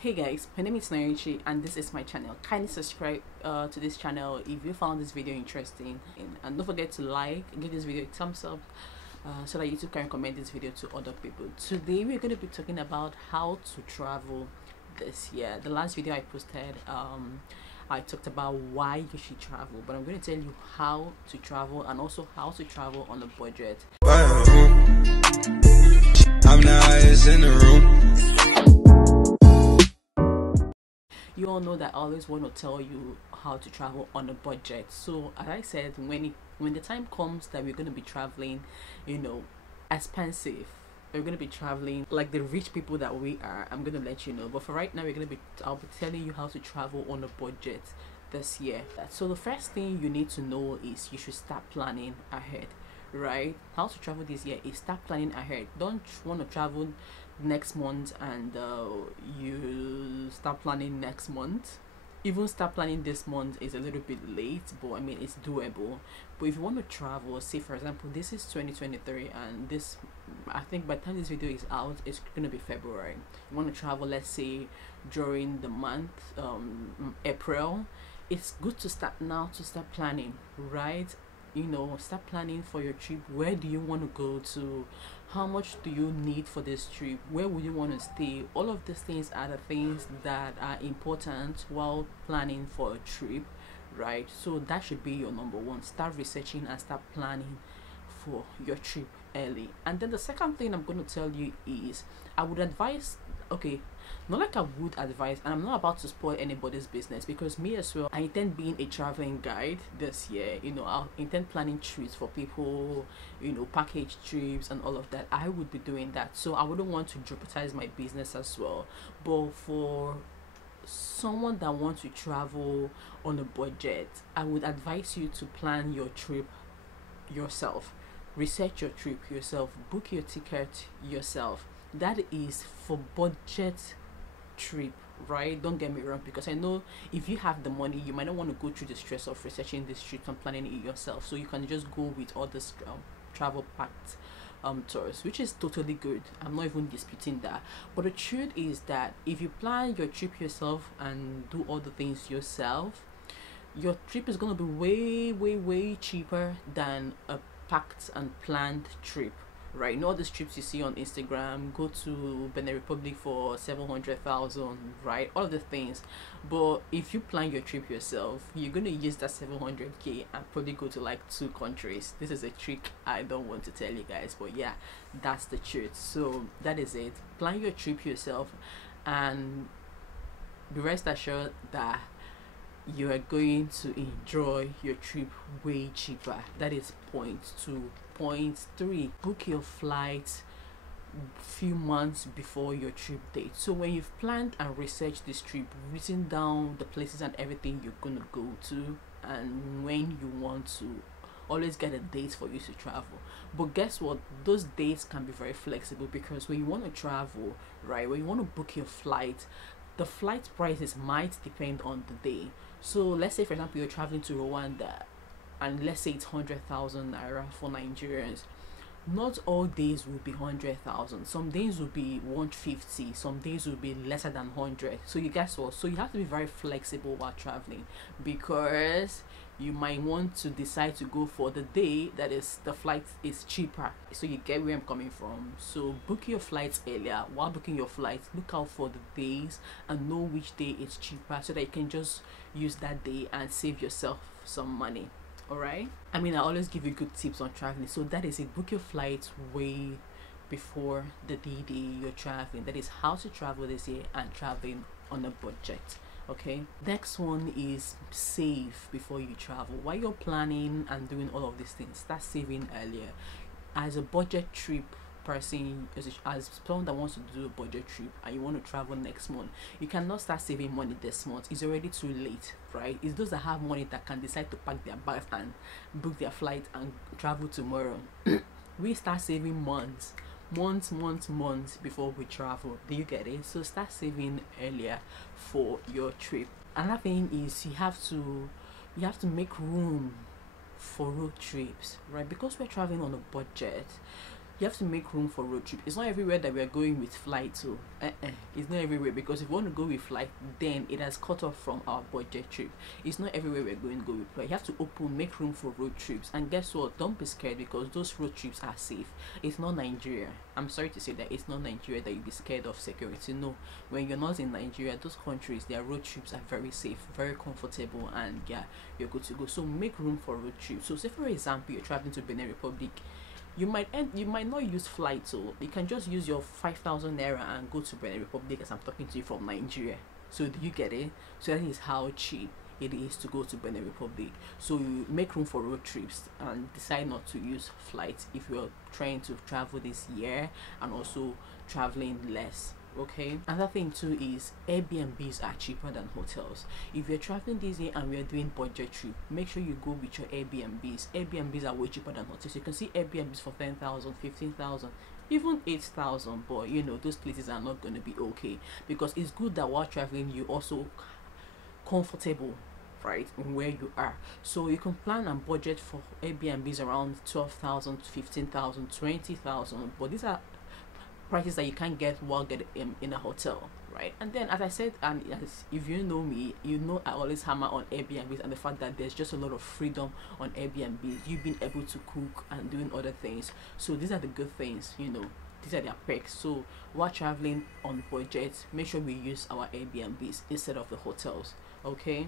Hey guys, my name is Naichi and this is my channel. Kindly subscribe to this channel if you found this video interesting, and don't forget to like and give this video a thumbs up so that YouTube can recommend this video to other people. Today we're going to be talking about how to travel this year. The last video I posted, I talked about why you should travel, but I'm going to tell you how to travel and also how to travel on a budget. I'm the highest in the room. You all know that I always want to tell you how to travel on a budget. So as I said, when the time comes that we're going to be traveling, expensive, we're going to be traveling like the rich people that we are, I'm going to let you know. But for right now, I'll be telling you how to travel on a budget this year. So the first thing you need to know is you should start planning ahead. Right, how to travel this year is start planning ahead. Don't want to travel next month and you start planning next month. Even start planning this month is a little bit late, but I mean it's doable. But if you want to travel, say for example this is 2023 and this, I think by the time this video is out, it's gonna be February. You want to travel, let's say during the month April. It's good to start now, to start planning, right? Start planning for your trip. Where do you want to go to? How much do you need for this trip? Where would you want to stay? All of these things are the things that are important while planning for a trip, right? So that should be your number one. Start researching and start planning for your trip early. And then the second thing I'm going to tell you is I would advise, okay, not like I would advise, and I'm not about to spoil anybody's business, because me as well, I intend being a traveling guide this year. I'll intend planning trips for people, package trips and all of that. I would be doing that, so I wouldn't want to jeopardize my business as well. But for someone that wants to travel on a budget, I would advise you to plan your trip yourself, research your trip yourself, book your ticket yourself. That is for budget trip, right? Don't get me wrong, because I know if you have the money, you might not want to go through the stress of researching this trip and planning it yourself, so you can just go with all this travel packed tours, which is totally good. I'm not even disputing that, but the truth is that if you plan your trip yourself and do all the things yourself, your trip is going to be way cheaper than a packed and planned trip, right? All these trips you see on Instagram, go to Benin Republic for 700,000, right? All of the things. But if you plan your trip yourself, you're gonna use that 700k and probably go to like 2 countries. This is a trick I don't want to tell you guys, but yeah, that's the truth. So that is it. Plan your trip yourself and be rest assured that you are going to enjoy your trip way cheaper. That is point 2. Point 3, book your flights few months before your trip date. So when you've planned and researched this trip, written down the places and everything you're gonna go to and when you want to, always get a date for you to travel. But guess what, those dates can be very flexible, because when you want to travel, right, when you want to book your flight, the flight prices might depend on the day. So let's say for example you're traveling to Rwanda and let's say it's 100,000 naira for Nigerians. Not all days will be 100,000. Some days will be 150. Some days will be lesser than 100. So you guess what? So you have to be very flexible while traveling, because you might want to decide to go for the day that is the flight is cheaper. So you get where I'm coming from. So book your flights earlier. While booking your flights, look out for the days and know which day is cheaper, so that you can just use that day and save yourself some money. Alright, I mean, I always give you good tips on traveling. So that is it. Book your flights way before the day you're traveling. That is how to travel this year and traveling on a budget. Okay, next one is save before you travel. While you're planning and doing all of these things, start saving earlier. As a budget trip person, as someone that wants to do a budget trip and you want to travel next month, you cannot start saving money this month. It's already too late, right? It's those that have money that can decide to pack their bags and book their flight and travel tomorrow. We start saving months before we travel. Do you get it? So start saving earlier for your trip. Another thing is you have to make room for road trips, right? Because we're traveling on a budget, You have to make room for road trip. It's not everywhere that we are going with flight, so it's not everywhere, because if you want to go with flight, then it has cut off from our budget trip. It's not everywhere we're going to go with flight. You have to make room for road trips. And guess what? Don't be scared, because those road trips are safe. It's not Nigeria. I'm sorry to say that it's not Nigeria that you'll be scared of security. No, when you're not in Nigeria, those countries, their road trips are very safe, very comfortable, and yeah, you're good to go. So make room for road trips. So say for example, you're traveling to Benin Republic. You might not use flight, so you can just use your 5,000 naira and go to Benin Republic, as I'm talking to you from Nigeria. So do you get it? So that is how cheap it is to go to Benin Republic. So you make room for road trips and decide not to use flights if you're trying to travel this year and also traveling less. Okay, another thing too is Airbnbs are cheaper than hotels. If you're traveling this year and we're doing budget trip, make sure you go with your Airbnbs. Airbnbs are way cheaper than hotels. You can see Airbnbs for 10,000, 15,000, even 8,000, but you know those places are not going to be okay, because it's good that while traveling you also comfortable, right, where you are. So you can plan and budget for Airbnbs around 12,000, 15,000, 20,000, but these are prices that you can't get while getting in a hotel, right? And then, as I said, and as if you know me, you know I always hammer on Airbnbs and the fact that there's just a lot of freedom on Airbnbs. You've been able to cook and doing other things. So these are the good things, you know. These are their perks. So while traveling on budget, make sure we use our Airbnbs instead of the hotels. Okay.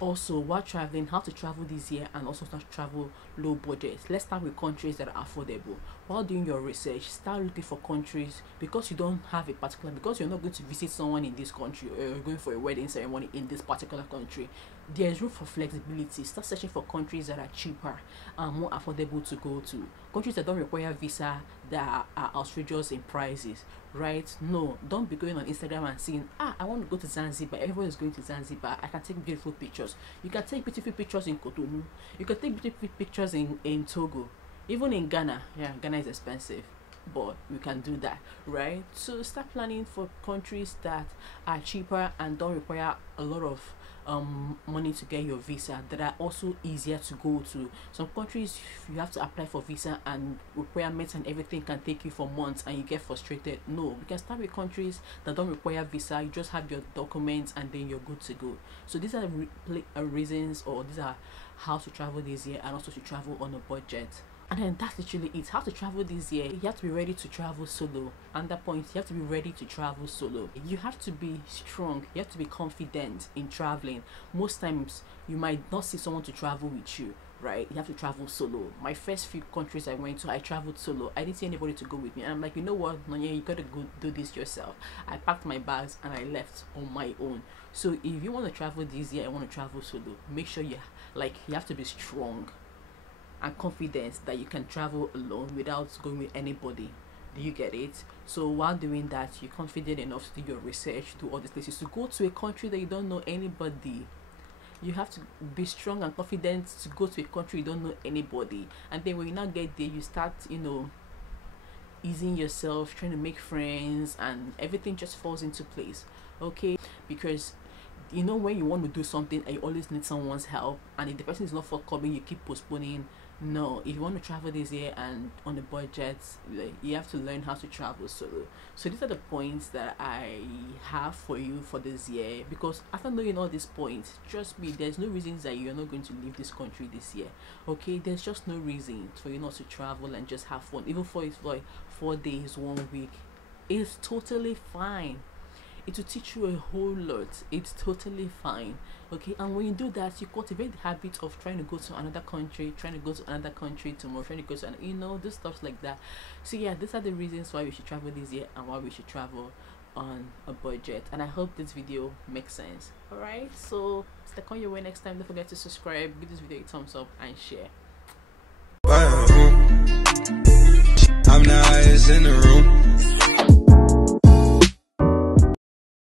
Also, while traveling, how to travel this year and also not travel low budget. Let's start with countries that are affordable. While doing your research, start looking for countries, because you don't have a particular, because you're not going to visit someone in this country, or you're going for a wedding ceremony in this particular country. There's room for flexibility. Start searching for countries that are cheaper and more affordable to go to. Countries that don't require visa, that are outrageous in prices, right? No, don't be going on Instagram and seeing, I want to go to Zanzibar, everyone is going to Zanzibar, I can take beautiful pictures. You can take beautiful pictures in Cotonou, you can take beautiful pictures in Togo, even in Ghana. Yeah, Ghana is expensive, but we can do that, right? So start planning for countries that are cheaper and don't require a lot of money to get your visa, that are also easier to go to. Some countries you have to apply for visa and requirements and everything can take you for months and you get frustrated. No, we can start with countries that don't require visa. You just have your documents and then you're good to go. So these are reasons, or these are how to travel this year and also to travel on a budget. And then that's literally it. How to travel this year. You have to be ready to travel solo. And that point, you have to be ready to travel solo. You have to be strong. You have to be confident in traveling. Most times, you might not see someone to travel with you, right? You have to travel solo. My first few countries I went to, I traveled solo. I didn't see anybody to go with me. And I'm like, you know what, Nonya, you gotta go do this yourself. I packed my bags and I left on my own. So if you want to travel this year, I want to travel solo, make sure you have to be strong and confident that you can travel alone without going with anybody. Do you get it? So while doing that, you're confident enough to do your research, do all these places, to go to a country that you don't know anybody. You have to be strong and confident to go to a country you don't know anybody. And then when you now get there, you start, easing yourself, trying to make friends, and everything just falls into place. Okay? Because when you want to do something and you always need someone's help, and if the person is not forthcoming, you keep postponing. No, if you want to travel this year and on a budget, you have to learn how to travel solo. So these are the points that I have for you for this year, because after knowing all these points, trust me, there's no reasons that you're not going to leave this country this year. Okay, there's just no reason for you not to travel and just have fun, even for 4 days, 1 week. It's totally fine. It will teach you a whole lot. It's totally fine. Okay, and when you do that, you cultivate the habit of trying to go to another country, tomorrow, trying to go to do stuff like that. So yeah, these are the reasons why we should travel this year and why we should travel on a budget. And I hope this video makes sense. Alright, so stay on your way next time. Don't forget to subscribe, give this video a thumbs up and share. I'm the highest in the